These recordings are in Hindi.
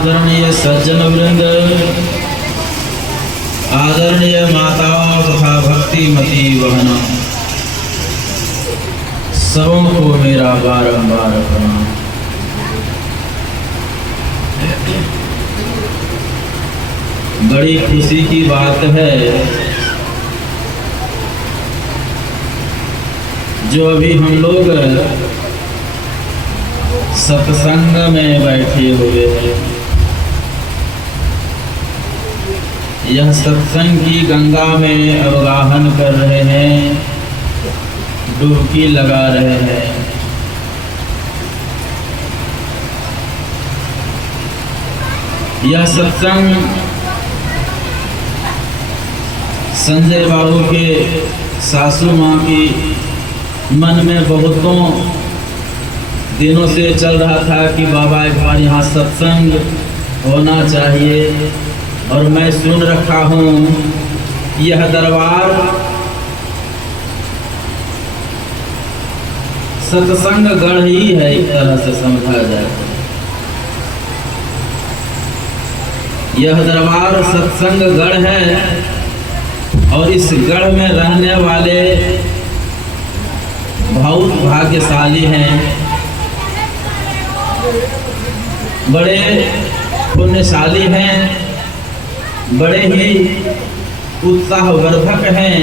आदरणीय सज्जन वृंद, आदरणीय माताओं तथा भक्तिमती बहनों, सबों को मेरा बारंबार प्रणाम। बड़ी खुशी की बात है जो अभी हम लोग सत्संग में बैठे हुए हैं। यह सत्संग की गंगा में अवगाहन कर रहे हैं, डुबकी लगा रहे हैं। यह सत्संग संजय बाबू के सासू माँ की मन में बहुतों दिनों से चल रहा था कि बाबा एक बार यहाँ सत्संग होना चाहिए, और मैं सुन रखा हूँ यह दरबार सत्संग गढ़ ही है, एक तरह से समझा जाए। यह दरबार सत्संग गढ़ है और इस गढ़ में रहने वाले बहुत भाग्यशाली हैं, बड़े पुण्यशाली हैं, बड़े ही उत्साहवर्धक हैं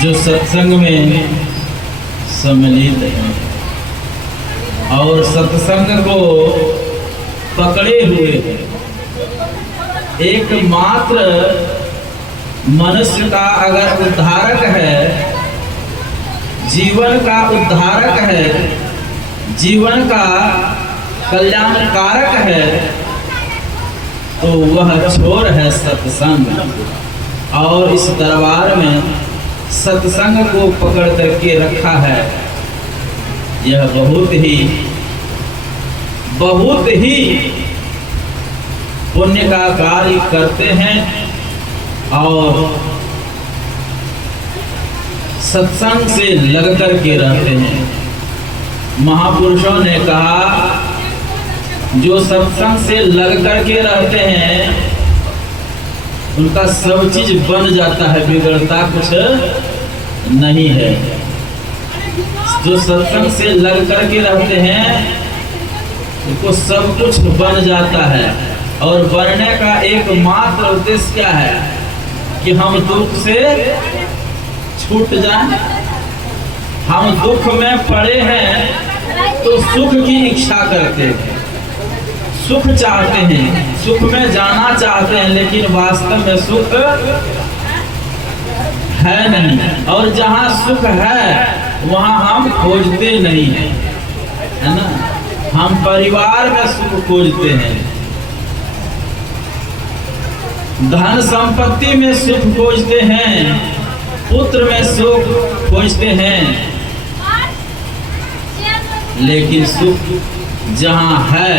जो सत्संग में सम्मिलित हैं और सत्संग को पकड़े हुए हैं। एकमात्र मनुष्य का अगर उद्धारक है, जीवन का उद्धारक है, जीवन का कल्याणकारक है, तो वह छोर है सत्संग। और इस दरबार में सत्संग को पकड़ करके रखा है। यह बहुत ही पुण्य का कार्य करते हैं और सत्संग से लग कर के रहते हैं। महापुरुषों ने कहा जो सत्संग से लग कर के रहते हैं उनका सब चीज बन जाता है, बिगड़ता कुछ नहीं है। जो सत्संग से लग कर के रहते हैं उनको सब कुछ बन जाता है, और बनने का एकमात्र उद्देश्य क्या है कि हम दुख से छूट जाएं। हम दुख में पड़े हैं तो सुख की इच्छा करते हैं, सुख चाहते हैं, सुख में जाना चाहते हैं, लेकिन वास्तव में सुख है नहीं। और जहाँ सुख है वहाँ हम खोजते नहीं हैं, है ना। हम परिवार में सुख खोजते हैं, धन संपत्ति में सुख खोजते हैं, पुत्र में सुख खोजते हैं, लेकिन सुख जहाँ है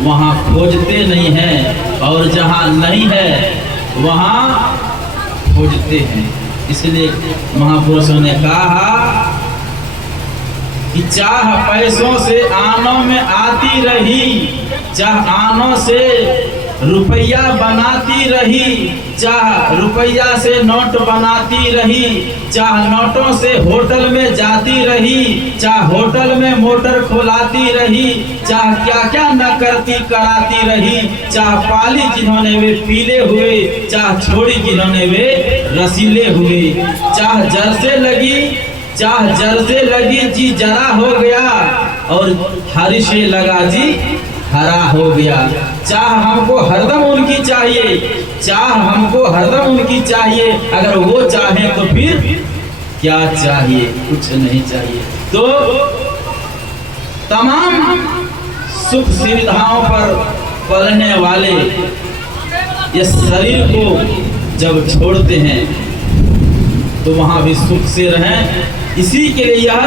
वहाँ खोजते नहीं हैं, और जहाँ नहीं है वहाँ खोजते हैं। इसलिए महापुरुषों ने कहा कि चाह पैसों से आनों में आती रही, चाह आनों से रुपया बनाती रही, चाह रुपया से नोट बनाती रही, चाह नोटों से होटल में जाती रही, चाह होटल में मोटर खोलाती रही, चाह क्या क्या न करती कराती रही, चाह पाली जिन्होंने वे पीले हुए, चाह छोड़ी जिन्होंने वे रसीले हुए, चाह जर से लगी जी जरा हो गया, और हरि से लगा जी हरा हो गया। चाह हमको हरदम उनकी चाहिए, चाह हमको हरदम उनकी चाहिए, अगर वो चाहे तो फिर क्या चाहिए, कुछ नहीं चाहिए। तो तमाम सुख सुविधाओं पर पलने वाले ये शरीर को जब छोड़ते हैं तो वहां भी सुख से रहें। इसी के लिए यह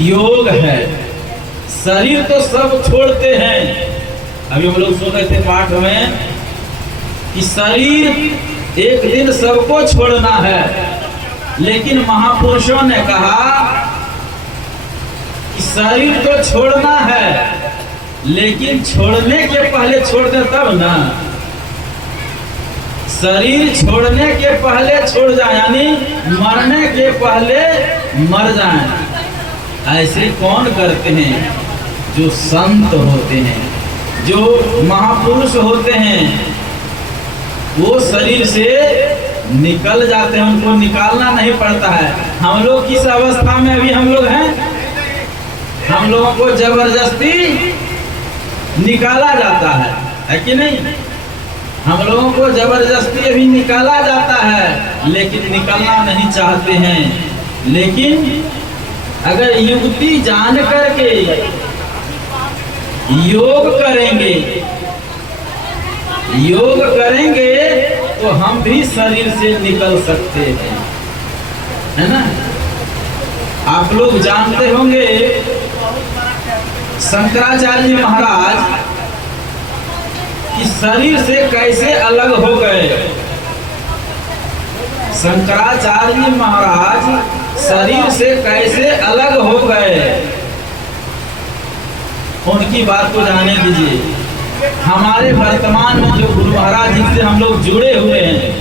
योग है। शरीर तो सब छोड़ते हैं। अभी हम लोग सुन रहे थे पाठ में कि शरीर एक दिन सबको छोड़ना है, लेकिन महापुरुषों ने कहा कि शरीर तो छोड़ना है, लेकिन छोड़ने के पहले छोड़ दे तब ना। शरीर छोड़ने के पहले छोड़ जाए, यानी मरने के पहले मर जाए। ऐसे कौन करते हैं? जो संत होते हैं, जो महापुरुष होते हैं, वो शरीर से निकल जाते हैं, उनको निकालना नहीं पड़ता है। हम लोग किस अवस्था में अभी हम लोग हैं? हम लोगों को जबरदस्ती निकाला जाता है कि नहीं? हम लोगों को जबरदस्ती अभी निकाला जाता है, लेकिन निकलना नहीं चाहते हैं। लेकिन अगर युक्ति जान करके योग करेंगे तो हम भी शरीर से निकल सकते हैं, है ना? आप लोग जानते होंगे शंकराचार्य जी महाराज कि शरीर से कैसे अलग हो गए। शंकराचार्य जी महाराज शरीर से कैसे अलग हो गए, उनकी बात को जाने दीजिए। हमारे वर्तमान में जो गुरु महाराज जिनसे हम लोग जुड़े हुए हैं,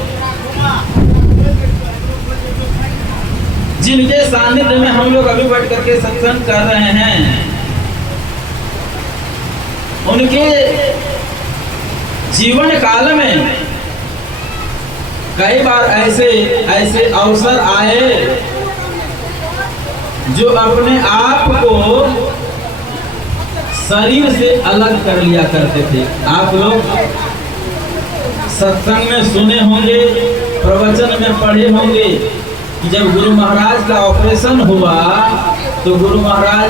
जिनके सानिध्य में हम लोग अभी बैठ करके सत्संग कर रहे हैं, उनके जीवन काल में कई बार ऐसे अवसर आए जो अपने आप को शरीर से अलग कर लिया करते थे। आप लोग सत्संग में सुने होंगे, प्रवचन में पढ़े होंगे कि जब गुरु महाराज का ऑपरेशन हुआ तो गुरु महाराज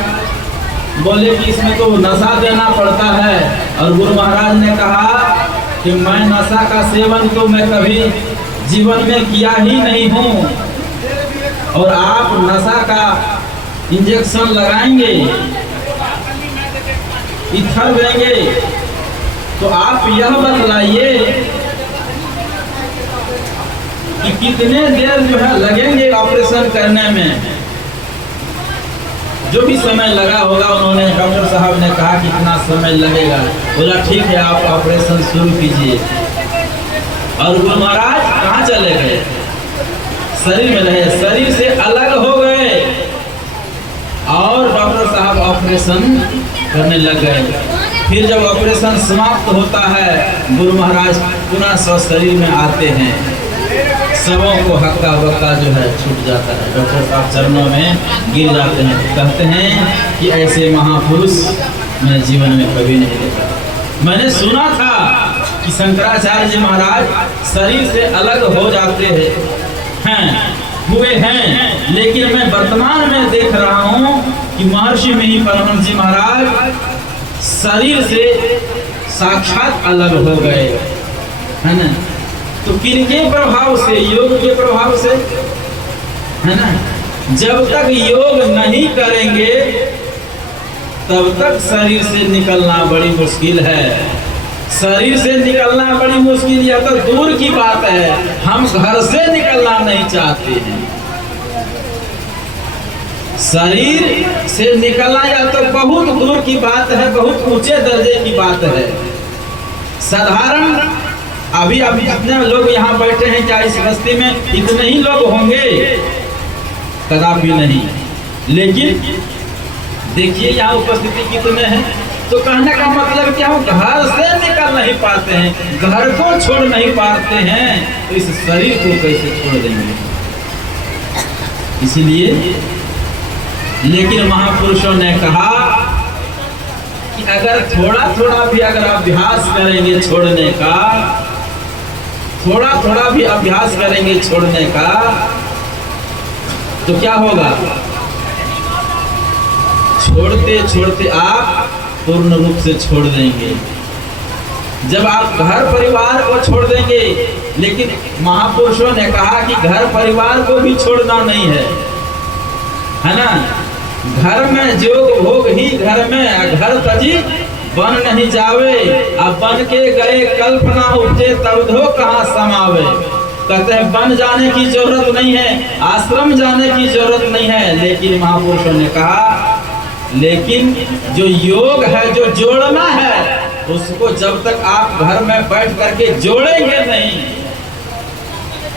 बोले कि इसमें तो नशा देना पड़ता है, और गुरु महाराज ने कहा कि मैं नशा का सेवन तो मैं कभी जीवन में किया ही नहीं हूँ, और आप नशा का इंजेक्शन लगाएंगे, इथर देंगे, तो आप यह बतलाइए कि कितने देर जो है लगेंगे ऑपरेशन करने में। जो भी समय लगा होगा, उन्होंने डॉक्टर साहब ने कहा कितना समय लगेगा, बोला ठीक है आप ऑपरेशन शुरू कीजिए। और गुरु महाराज कहाँ चले गए? शरीर में रहे, शरीर से अलग हो गए, और डॉक्टर साहब ऑपरेशन करने लग गए। फिर जब ऑपरेशन समाप्त होता है, गुरु महाराज पुनः स्व शरीर में आते हैं, सबों को हक्का बक्का जो है छूट जाता है, डॉक्टर साहब चरणों में गिर जाते हैं, कहते हैं कि ऐसे महापुरुष मैंने जीवन में कभी नहीं देखा। मैंने सुना था कि शंकराचार्य जी महाराज शरीर से अलग हो जाते हुए हैं, लेकिन मैं वर्तमान में देख रहा हूँ कि महर्षि मिहि परमहंस जी महाराज शरीर से साक्षात अलग हो गए, है ना? तो किनके प्रभाव से? योग के प्रभाव से, है ना? जब तक योग नहीं करेंगे तब तक शरीर से निकलना बड़ी मुश्किल है। शरीर से निकलना बड़ी मुश्किल, या तो दूर की बात है, हम घर से निकलना नहीं चाहते हैं। शरीर से निकलना या तो बहुत दूर की बात है, बहुत ऊंचे दर्जे की बात है। साधारण अभी जितने लोग यहाँ बैठे हैं, क्या इस बस्ती में इतने ही लोग होंगे? कदापि नहीं। लेकिन देखिए यहाँ उपस्थिति कितने हैं। तो कहने का मतलब क्या, हम घर से निकल नहीं पाते हैं, घर को छोड़ नहीं पाते हैं, तो इस शरीर को कैसे छोड़ देंगे? इसलिए लेकिन महापुरुषों ने कहा कि अगर थोड़ा थोड़ा भी अगर अभ्यास करेंगे छोड़ने का, थोड़ा थोड़ा भी अभ्यास करेंगे छोड़ने का, तो क्या होगा? छोड़ते छोड़ते आप पूर्ण रूप से छोड़ देंगे। जब आप घर परिवार को छोड़ देंगे, लेकिन महापुरुषों ने कहा कि घर परिवार को भी छोड़ना नहीं है ना? घर में जोग भोग ही घर में, घर तजी बन नहीं जावे, अब बन के गए कल्पना उपजे तब धो कहाँ समावे। कहते हैं बन जाने की जरूरत नहीं है, आश्रम जाने की जरूरत नहीं है, लेकिन महापुरुषों ने कहा लेकिन जो योग है, जो जोड़ना है, उसको जब तक आप घर में बैठ करके जोड़ेंगे नहीं,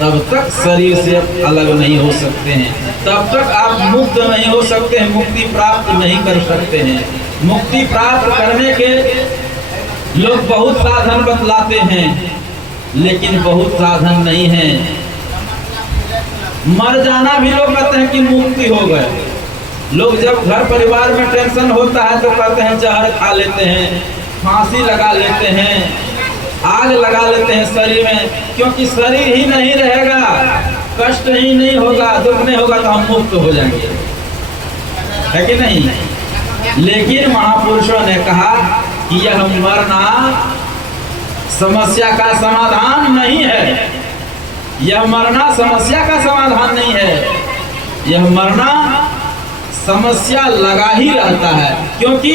तब तक शरीर से अलग नहीं हो सकते हैं, तब तक आप मुक्त नहीं हो सकते हैं, मुक्ति प्राप्त नहीं कर सकते हैं। मुक्ति प्राप्त करने के लोग बहुत साधन बतलाते हैं, लेकिन बहुत साधन नहीं है। मर जाना भी लोग कहते हैं कि मुक्ति हो गए। लोग जब घर परिवार में टेंशन होता है तो कहते हैं जहर खा लेते हैं, फांसी लगा लेते हैं, आग लगा लेते हैं शरीर में, क्योंकि शरीर ही नहीं रहेगा, कष्ट ही नहीं होगा, दुख नहीं होगा तो हम मुक्त हो जाएंगे, है कि नहीं। लेकिन महापुरुषों ने कहा कि यह मरना समस्या का समाधान नहीं है, यह मरना समस्या का समाधान नहीं है, यह मरना समस्या लगा ही रहता है। क्योंकि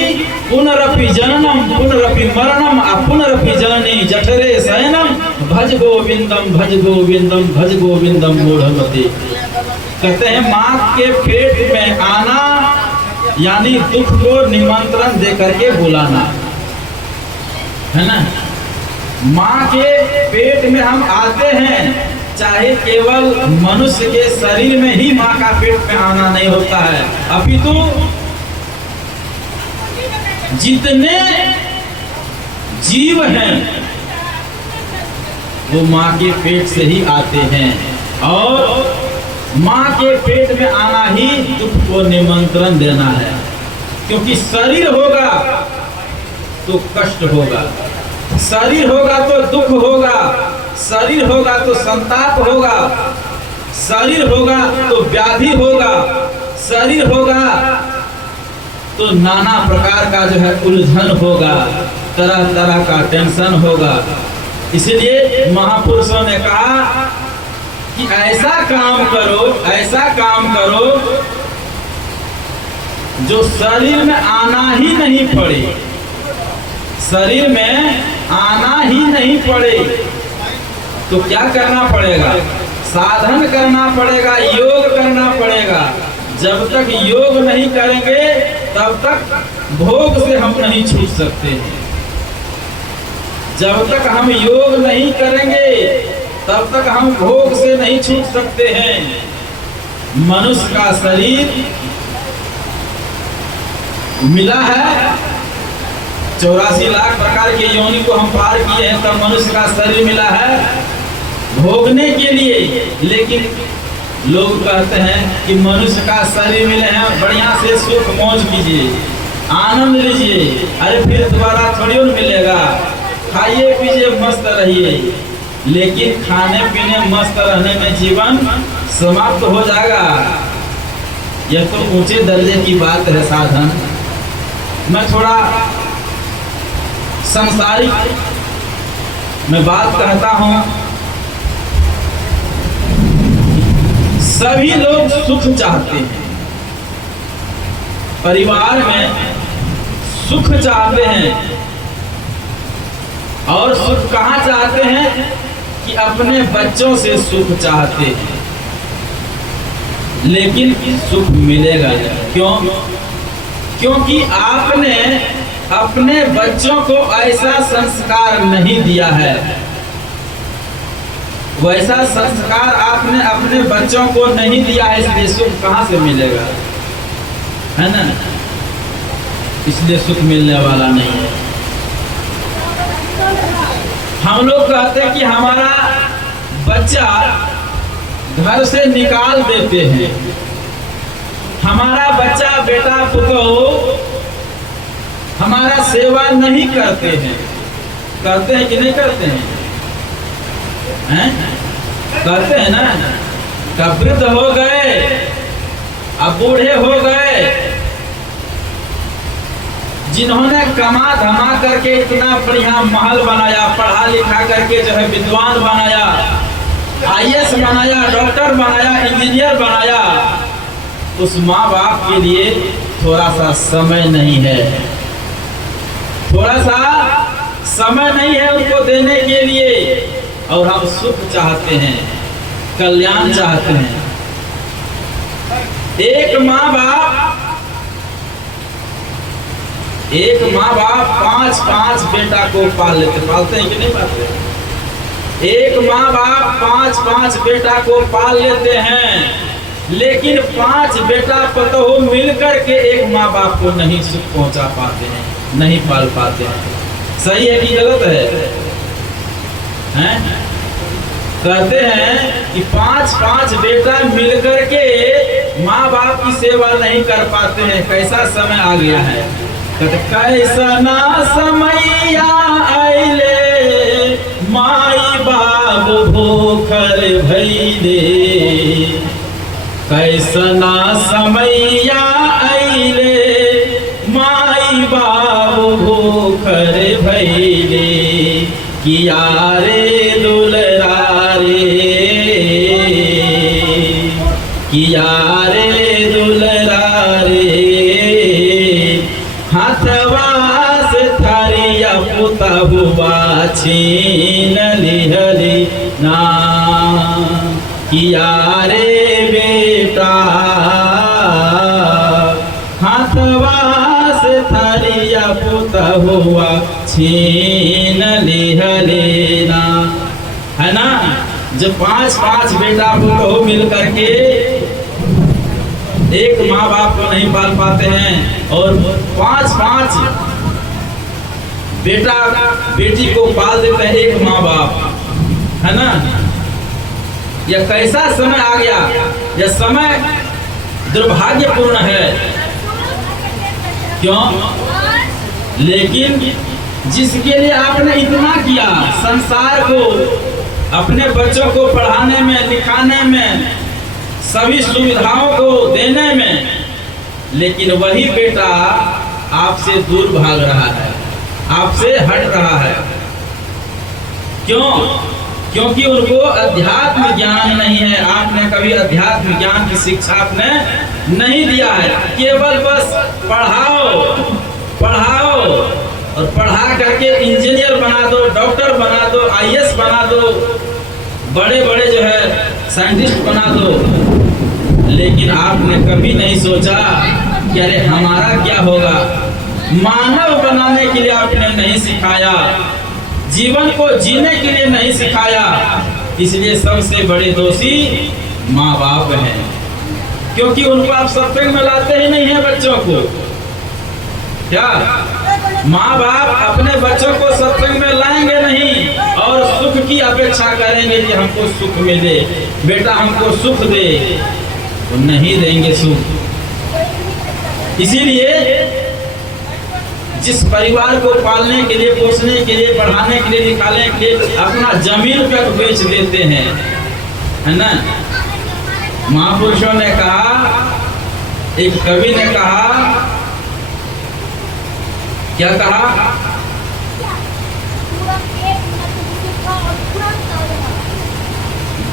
पुनरपि जननम पुनरपि मरणम पुनरपि जननी जठरे शयनम भज गोविंदम भज गोविंदम भज गोविंदम मूढ़मते। कहते हैं माँ के पेट में आना यानी दुख को निमंत्रण दे करके बुलाना, है ना। माँ के पेट में हम आते हैं, चाहे केवल मनुष्य के शरीर में ही माँ का पेट में आना नहीं होता है, अपितु जितने जीव हैं वो माँ के पेट से ही आते हैं, और माँ के पेट में आना ही दुख को निमंत्रण देना है। क्योंकि शरीर होगा तो कष्ट होगा, शरीर होगा तो दुख होगा, शरीर होगा तो संताप होगा, शरीर होगा तो व्याधि होगा, शरीर होगा तो नाना प्रकार का जो है उलझन होगा, तरह तरह का टेंशन होगा। इसलिए महापुरुषों ने कहा कि ऐसा काम करो, ऐसा काम करो जो शरीर में आना ही नहीं पड़े, शरीर में आना ही नहीं पड़े। तो क्या करना पड़ेगा? साधन करना पड़ेगा, योग करना पड़ेगा। जब तक योग नहीं करेंगे तब तक भोग से हम नहीं छूट सकते। जब तक हम योग नहीं करेंगे तब तक हम भोग से नहीं छूट सकते हैं। मनुष्य का शरीर मिला है, 84 लाख प्रकार के योनि को हम पार किए हैं, तब मनुष्य का शरीर मिला है भोगने के लिए। लेकिन लोग कहते हैं कि मनुष्य का शरीर मिले हैं, बढ़िया से सुख मौज कीजिए, आनंद लीजिए, अरे फिर दोबारा थोड़ी न मिलेगा, खाइए पीजिए मस्त रहिए। लेकिन खाने पीने मस्त रहने में जीवन समाप्त हो जाएगा। यह तो ऊंचे दर्जे की बात है साधन। मैं थोड़ा संसारिक में बात कहता हूं। सभी लोग सुख चाहते हैं, परिवार में सुख चाहते हैं, और सुख कहाँ चाहते हैं कि अपने बच्चों से सुख चाहते हैं। लेकिन सुख मिलेगा क्यों? क्योंकि आपने अपने बच्चों को ऐसा संस्कार नहीं दिया है, वैसा संस्कार आपने अपने बच्चों को नहीं दिया है, इसलिए सुख कहाँ से मिलेगा, है ना। इसलिए सुख मिलने वाला नहीं है। हम लोग कहते हैं कि हमारा बच्चा घर से निकाल देते हैं, हमारा बच्चा बेटा पुतोह हमारा सेवा नहीं करते हैं। करते हैं कि नहीं करते हैं? करते हैं ना। कब वृद्ध हो गए, अब बूढ़े हो गए, जिन्होंने कमा धमा करके इतना बढ़िया महल बनाया, पढ़ा लिखा करके जो है विद्वान बनाया, IAS बनाया, डॉक्टर बनाया, इंजीनियर बनाया, उस माँ बाप के लिए थोड़ा सा समय नहीं है, थोड़ा सा समय नहीं है उनको देने के लिए। और हम सुख चाहते हैं, कल्याण चाहते हैं। एक माँ बाप एक माँ बाप 5-5 बेटा को पालते हैं कि नहीं पालते? एक माँ बाप 5-5 बेटा को पाल लेते हैं, लेकिन 5 बेटा पतोह मिलकर के एक माँ बाप को नहीं सुख पहुंचा पाते हैं, नहीं पाल पाते हैं। सही है कि गलत है? कहते हैं कि 5-5 बेटा मिलकर के माँ बाप की सेवा नहीं कर पाते हैं। कैसा समय आ गया है, कैसा ना समैया आइले, माई बाप भूखर भइले, कैसा ना समैया आइले, माई बाप भूखर भइले, किया रे दुलरा रे, किया रे दुलरा रे, हाथवा से थारिया पुता हुआ छीन लिहली ना, किया रे बेटा, हाथवा से थारिया पुता हुआ छीन लिहली ना। है ना? जब 5-5 बेटा पुतोह मिल करके एक माँ बाप को नहीं पाल पाते हैं और 5-5 बेटा बेटी को पाल देते हैं एक माँ बाप, है ना? यह कैसा समय आ गया, यह समय दुर्भाग्यपूर्ण है। क्यों? लेकिन जिसके लिए आपने इतना किया, संसार को, अपने बच्चों को पढ़ाने में, लिखाने में, सभी सुविधाओं को देने में, लेकिन वही बेटा आपसे दूर भाग रहा है, आपसे हट रहा है। क्यों? क्योंकि उनको अध्यात्म ज्ञान नहीं है। आपने कभी अध्यात्म ज्ञान की शिक्षा आपने नहीं दिया है। केवल बस पढ़ाओ पढ़ाओ और पढ़ा करके इंजीनियर बना दो, डॉक्टर बना दो, IAS बना दो, बड़े बड़े जो है साइंटिस्ट बना दो, लेकिन आपने कभी नहीं सोचा कि अरे हमारा क्या होगा। मानव बनाने के लिए आपने नहीं सिखाया, जीवन को जीने के लिए नहीं सिखाया। इसलिए सबसे बड़े दोषी माँ बाप हैं, क्योंकि उनको आप सत्संग में लाते ही नहीं है बच्चों को। क्या माँ बाप अपने बच्चों को सत्संग में लाएंगे नहीं और सुख की अपेक्षा करेंगे कि हमको सुख मिले, बेटा हमको सुख दे, वो नहीं देंगे सुख। इसीलिए जिस परिवार को पालने के लिए, पोसने के लिए, पढ़ाने के लिए, निकालने के लिए अपना जमीन तक बेच देते हैं, है ना? महापुरुषों ने कहा, एक कवि ने कहा, क्या कहा?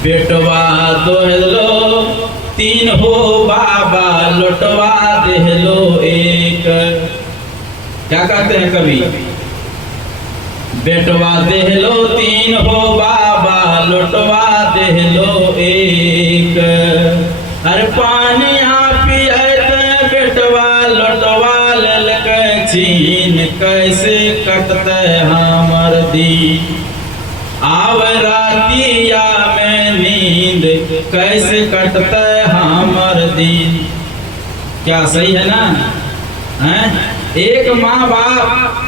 बेटवा दोहलो 3 हो बाबा, लुटवा देहलो 1। क्या कहते हैं कवि? बेटवा देहलो 3 हो बाबा, लुटवा देहलो 1। अरे पानी आप बेटवा लुटवा ललक छीन, कैसे कटते हमर दी, आव रातिया में नींद, कैसे कटते हमर दिन। क्या सही है ना? हैं? एक माँ बाप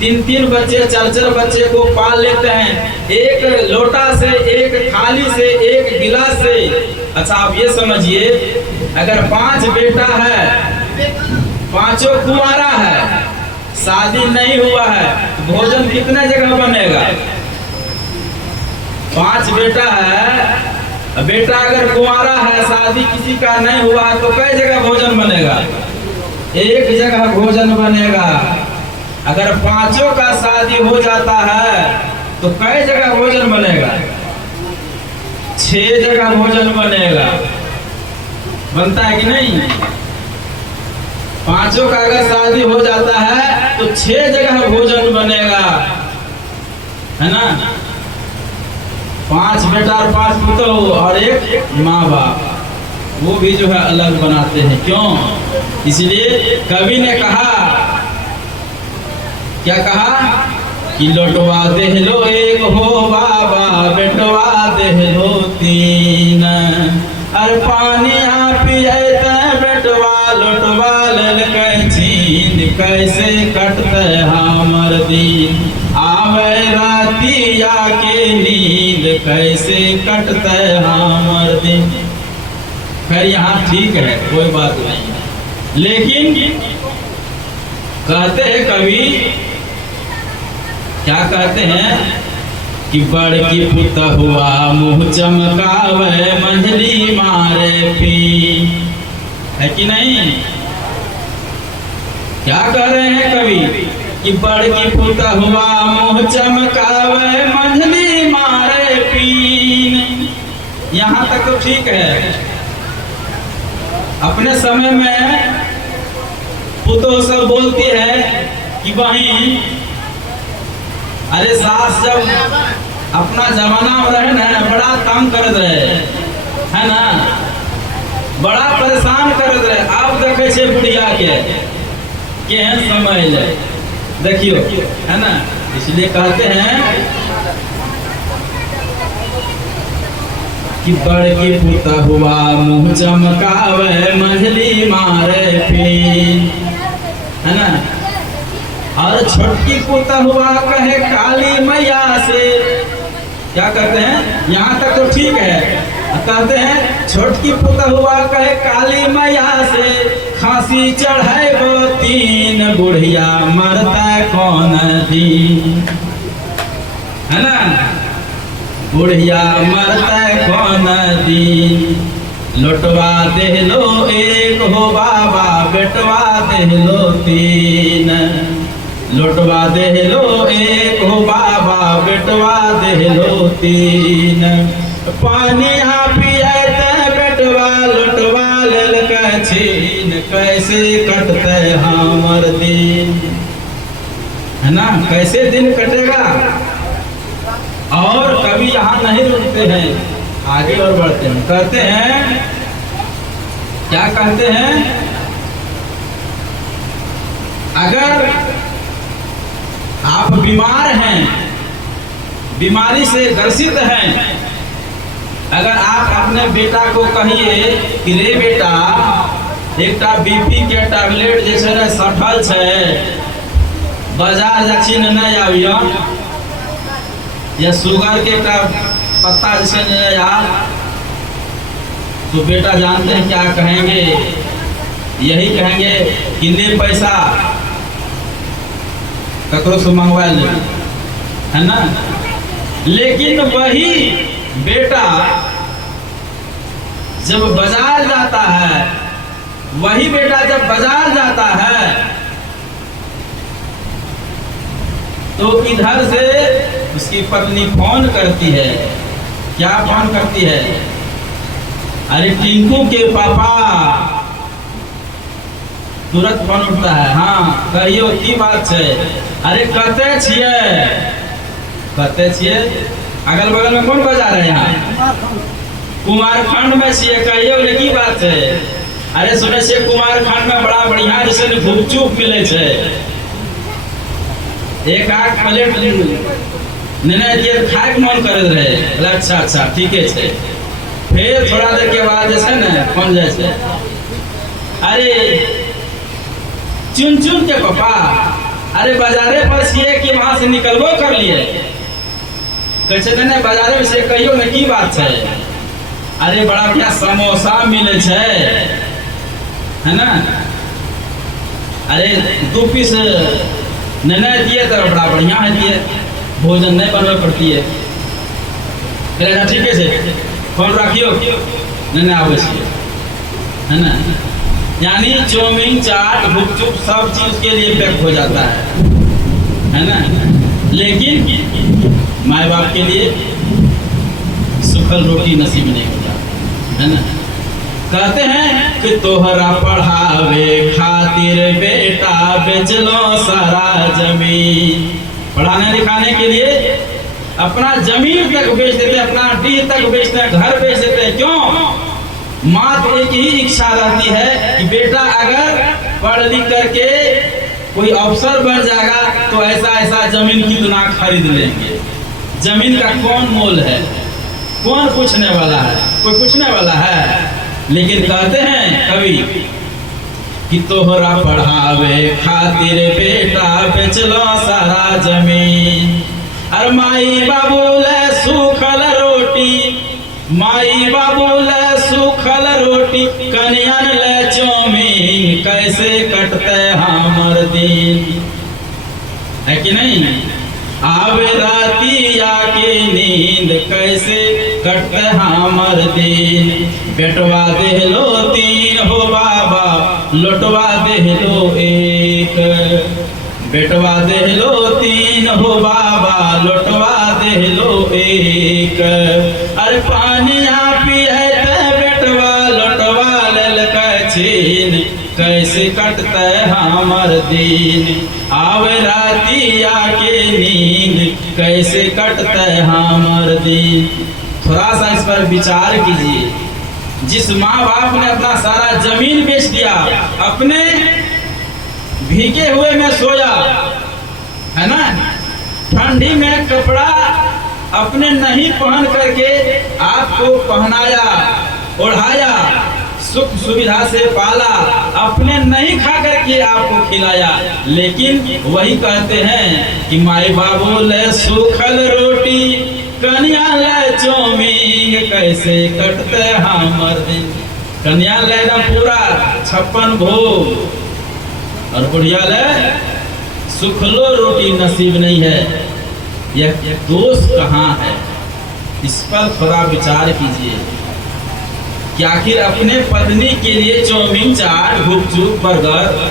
3-3 बच्चे, 4-4 बच्चे को पाल लेते हैं, एक लोटा से, एक थाली से, एक गिलास से। अच्छा आप ये समझिए, अगर 5 बेटा है, 5 कुंवारा है, शादी नहीं हुआ है, भोजन कितने जगह बनेगा? 5 बेटा है, बेटा अगर कुंवारा है, शादी किसी का नहीं हुआ है, तो कई जगह भोजन बनेगा? एक जगह भोजन बनेगा। अगर 5 का शादी हो जाता है तो कई जगह भोजन बनेगा? 6 जगह भोजन बनेगा। बनता है कि नहीं? 5 का अगर शादी हो जाता है तो 6 जगह भोजन बनेगा, है ना? 5 बेटा और 5 पुतोह और एक माँ बाप, वो भी जो है अलग बनाते हैं। क्यों? इसलिए कवि ने कहा क्या कहा कि लौटवा दे लो एक हो बाबा, बेटवा दे लो तीन। अरे पानी पिए बेटवा लौटवा ललकै छीन, कैसे कटते हमर दिन, आवे रातिया के नींद, कैसे कटते हमर दिन। खैर यहाँ ठीक है, कोई बात नहीं, लेकिन कहते हैं कवि, क्या कहते हैं कि बड़की पुत हुआ मुँह चमकावे, मंझली मारे पी, है कि नहीं? क्या कह रहे हैं कवि कि बड़की पुत हुआ मुँह चमकावे, मंझली मारे पीन। यहाँ तक तो ठीक है। अपने समय में पुतों सब बोलती है कि बहन, अरे सास जब अपना जमाना में रहे ना, बड़ा तंग कर रहे है ना, बड़ा परेशान कर रहे। आप देखे छे बुढ़िया के केहन समय ले, देखियो, है ना। इसलिए कहते हैं कि बड़की पुत हुआ मुँह चमकावे, मंझली मारे पीन, है ना। और छोटकी पुत हुआ कहे काली मैया से, क्या कहते हैं? यहाँ तक तो ठीक है। कहते हैं छोटकी पुत हुआ कहे काली मैया से, खांसी चढ़े वो तीन, बुढ़िया मरता कौन दिन, है ना। बुढ़िया मरता कौन दिन, लौटवा दे लो एक हो बाबा, बेटवा दे लो तीन। लौटवा दे लो एक हो बाबा, बेटवा दे लो तीन। पानी पिए बेटवा लौटवा ललकै छीन, कैसे कटते हमर दिन, है ना। कैसे दिन कटेगा। और कभी यहाँ नहीं रुकते हैं, आगे और बढ़ते हैं। कहते हैं, क्या कहते हैं, अगर आप बीमार हैं, बीमारी से ग्रसित हैं, अगर आप अपने बेटा को कहिए कि रे बेटा एक बीपी के टैबलेट जैसे ना सफल है, बाजार जाची नहीं आविया, या शुगर के पत्ता जैसे नहीं आ, तो बेटा जानते हैं क्या कहेंगे? यही कहेंगे कि ले पैसा ककरो से मंगवा ले, है ना। लेकिन वही बेटा जब बाजार जाता है, वही बेटा जब बाजार जाता है तो इधर से उसकी पत्नी फोन करती है। क्या फोन करती है? अरे टिंकू के पापा। तुरंत फोन उठता है, हाँ कहियो की बात है? अरे कते छिए, कते छिए? अगल बगल में कौन बाजार है? यहाँ कुमारखंड में छिए, कहियो की बात है? अरे सुने से कुमारखंड में बड़ा बढ़िया जैसे गुपचुप मिले छे, एक आध प्लेट नहीं दिए खाए मन कर रहे। अच्छा अच्छा ठीक है। फिर थोड़ा देर के बाद जैसे न फोन जैसे, अरे चुन चुन के पापा, अरे बाजारे पर छिए कि वहां से निकलबो कर लिए? कैसे नहीं बाजारे में से कहियो न की बात है? अरे बड़ा बढ़िया समोसा मिले छे, है ना। अरे 2 पीस नहीं दिए तो बड़ा बढ़िया है, दिए भोजन नहीं बनवा पड़ती है। ठीक है से फोन रखियो, नहीं आवे, है ना। यानी चाउमीन चाट गुपचुप सब चीज के लिए पैक हो जाता है ना। लेकिन माँ बाप के लिए सुखल रोटी नसीब नहीं होता, है ना। कहते हैं कि तोहरा पढ़ावे खातिर बेटा बेचलो सारा जमीन। पढ़ाने लिखाने के लिए अपना जमीन तक बेच देते, अपना डी तक बेचते, घर बेच देते। क्यों? मात्र एक ही इच्छा रहती है कि बेटा अगर पढ़ लिख करके कोई अवसर बन जाएगा तो ऐसा ऐसा जमीन कितना खरीद लेंगे। जमीन का कौन मोल है, कौन पूछने वाला है, कोई पूछने वाला है। लेकिन कहते हैं कवि कि तोहरा पढ़ावे खातिर बेटा बेचलो सारा जमीन। अरे माई बाबू ले सूखल रोटी, माई बाबू ले सूखल रोटी, कन्यान ले चौमीन, कैसे कटते हमर दिन। है कि नहीं? आवे रातिया के नींद, कैसे कटते हमर दिन। बेटवा दे लो 3 हो बाबा, लौटवा दे लो 1। बेटवा दे लो 3 हो बाबा, लौटवा दे लो 1। अरे पानिया पिए बेटवा, लौटवा लेल कछीन, कैसे कटते हमर दिन। आवे रातिया के नींद, कैसे कटते हमर दिन। थोड़ा सा इस पर विचार कीजिए। जिस माँ बाप ने अपना सारा जमीन बेच दिया, अपने भीगे हुए में सोया, है ना, ठंडी में कपड़ा अपने नहीं पहन करके आपको पहनाया, ओढ़ाया, सुख सुविधा से पाला, अपने नहीं खा करके आपको खिलाया। लेकिन वही कहते हैं कि माई बाबू ले सूखल रोटी, कन्या ले चौमीन, कैसे कटते हमर दिन। कन्या ले ना पूरा 56 भोग, और बुढ़िया ले सुखलो रोटी नसीब नहीं है। यह दोष कहाँ है? इस पर थोड़ा विचार कीजिए कि आखिर अपने पत्नी के लिए चौमीन, चाट, गुपचुप, बर्गर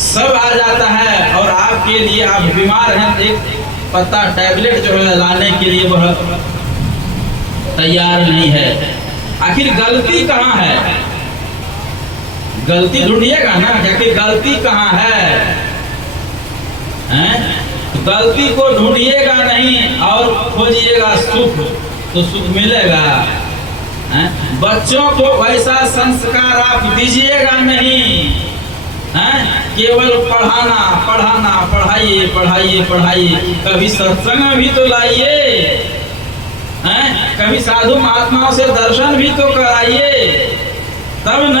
सब आ जाता है, और आपके लिए, आप बीमार हैं, एक पत्ता टैबलेट जो है लाने के लिए वह तैयार नहीं है। आखिर गलती कहाँ है? गलती ढूंढिएगा ना, कि गलती कहाँ है, हैं? गलती को ढूंढिएगा नहीं और खोजिएगा सुख, तो सुख मिलेगा। बच्चों को वैसा संस्कार आप दीजिएगा नहीं, केवल पढ़ाना पढ़ाना, पढ़ाइए पढ़ाइए पढ़ाइए। कभी सत्संग में भी तो लाइए, कभी साधु महात्माओं से दर्शन भी तो कराइए, तब न।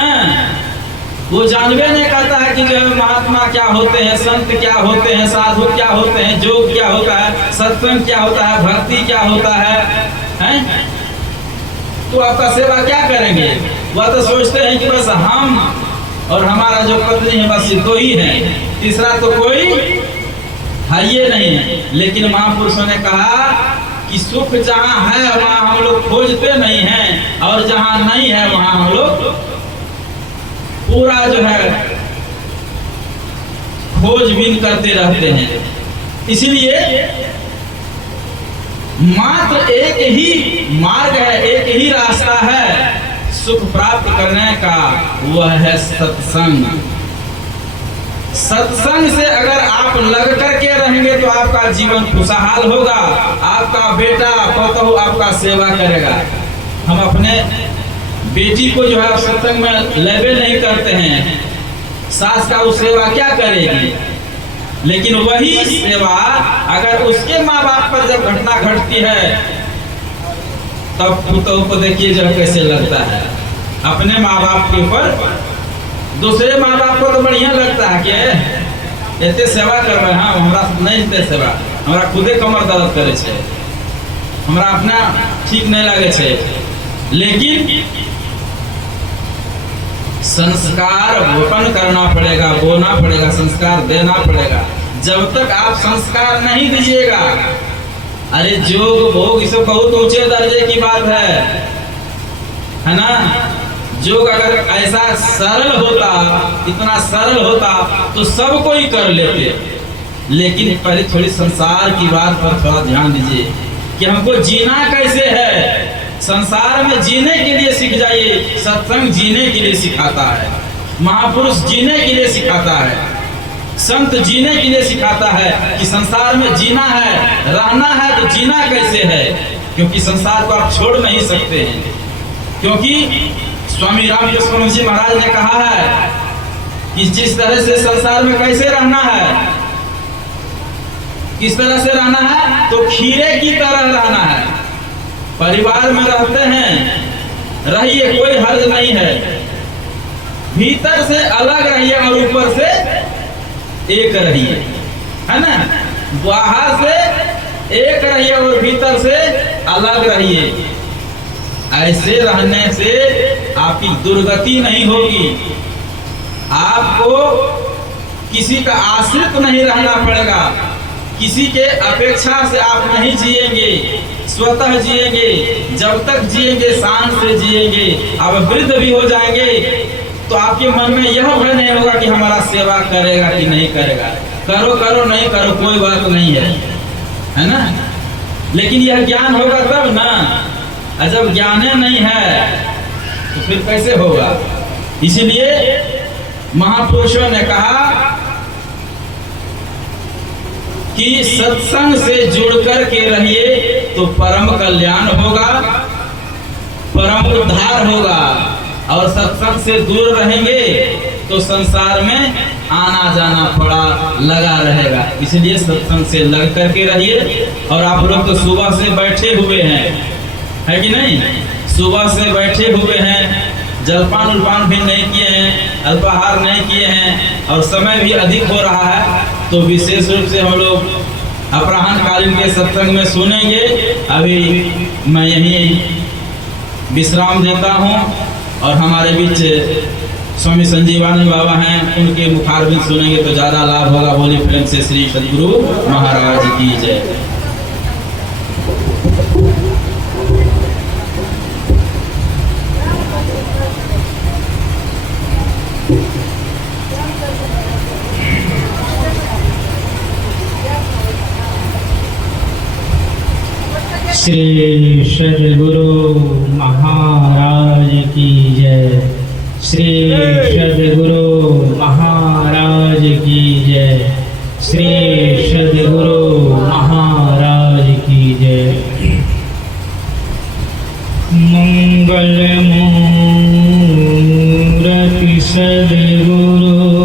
वो जानवे नहीं कहता है कि जो महात्मा क्या होते हैं, संत क्या होते हैं, साधु क्या होते हैं, योग क्या होता है, सत्संग क्या होता है, भक्ति क्या होता है? तो आपका सेवा क्या करेंगे? वह तो सोचते हैं कि बस हम और हमारा जो पत्नी है बस 2 ही है, तीसरा तो कोई है ये नहीं है। लेकिन महापुरुषों ने कहा कि सुख जहाँ है वहाँ हम लोग खोजते नहीं हैं, और जहाँ नहीं है वहाँ हम लोग पूरा जो है खोजबीन करते रहते हैं। इसलिए मात्र एक ही मार्ग है, एक ही रास्ता है सुख प्राप्त करने का, वह है सत्संग। सत्संग से अगर आप लग करके रहेंगे तो आपका जीवन खुशहाल होगा, आपका बेटा पतोहू आपका सेवा करेगा। हम अपने बेटी को जो है सत्संग में लेबे नहीं करते हैं, सास का वो सेवा क्या करेगी? लेकिन वही सेवा अगर उसके माँ बाप पर जब घटना घटती है, तब पुतों को देखिए जो कैसे लगता है। अपने माँ बाप के ऊपर दूसरे माँ बाप को तो बढ़िया लगता है कि इतने सेवा कर रहे हैं, हमरा नहीं इतने सेवा, हमरा खुदे कमर दर्द करे छे, हमरा अपना ठीक नहीं लगे छे। लेकिन संस्कार वपन करना पड़ेगा, बोना पड़ेगा, संस्कार देना पड़ेगा। जब तक आप संस्कार नहीं दीजिएगा, अरे जोग भोग ये सब बहुत ऊंचे दर्जे की बात है ना। जोग अगर ऐसा सरल होता, इतना सरल होता तो सब कोई कर लेते। लेकिन पहले थोड़ी संसार की बात पर थोड़ा ध्यान दीजिए कि हमको जीना कैसे है। संसार में जीने के लिए सीख जाइए। सत्संग जीने के लिए सिखाता है, महापुरुष जीने के लिए सिखाता है, संत जीने के लिए सिखाता है कि संसार में जीना है, रहना है तो जीना कैसे है। क्योंकि संसार को आप छोड़ नहीं सकते हैं। क्योंकि स्वामी रामकृष्ण जी महाराज ने कहा है कि जिस तरह से संसार में कैसे रहना है, किस तरह से रहना है, तो खीरे की तरह रहना है। परिवार में रहते हैं, रहिए, कोई हर्ज नहीं है, भीतर से अलग रहिए और ऊपर से एक रहिए, है ना। बाहर से एक रहिए और भीतर से अलग रहिए। ऐसे रहने से आपकी दुर्गति नहीं होगी, आपको किसी का आश्रित नहीं रहना पड़ेगा, किसी के अपेक्षा से आप नहीं जिएंगे, स्वतः जिएंगे। जब तक जिएंगे शान से जिएंगे। अब वृद्ध भी हो जाएंगे तो आपके मन में यह भय नहीं होगा कि हमारा सेवा करेगा कि नहीं करेगा। करो करो, नहीं करो, कोई बात नहीं है ना। लेकिन यह ज्ञान होगा तब ना, और जब ज्ञान नहीं है तो फिर कैसे होगा। इसीलिए महापुरुषों ने कहा कि सत्संग से जुड़कर के रहिए तो परम कल्याण होगा, परम उद्धार होगा। और सत्संग से दूर रहेंगे तो संसार में आना जाना पड़ा लगा रहेगा। इसलिए सत्संग से लग करके रहिए। और आप लोग तो सुबह से बैठे हुए हैं, है कि नहीं। सुबह से बैठे हुए हैं, जलपान उलपान भी नहीं किए हैं, अल्पाहार नहीं किए हैं, और समय भी अधिक हो रहा है। तो विशेष रूप से हम लोग अपराह्न कालीन के सत्संग में सुनेंगे। अभी मैं यहीं विश्राम देता हूँ और हमारे बीच स्वामी संजीवानंद बाबा हैं, उनके मुखारबिंद सुनेंगे तो ज़्यादा लाभ होगा। बोली प्रेम से श्री सद्गुरु महाराज की जय। श्री सद्गुरु महाराज की जय। श्री सद्गुरु महाराज की जय। श्री सद्गुरु महाराज की जय। मंगल मूर्ति सद्गुरु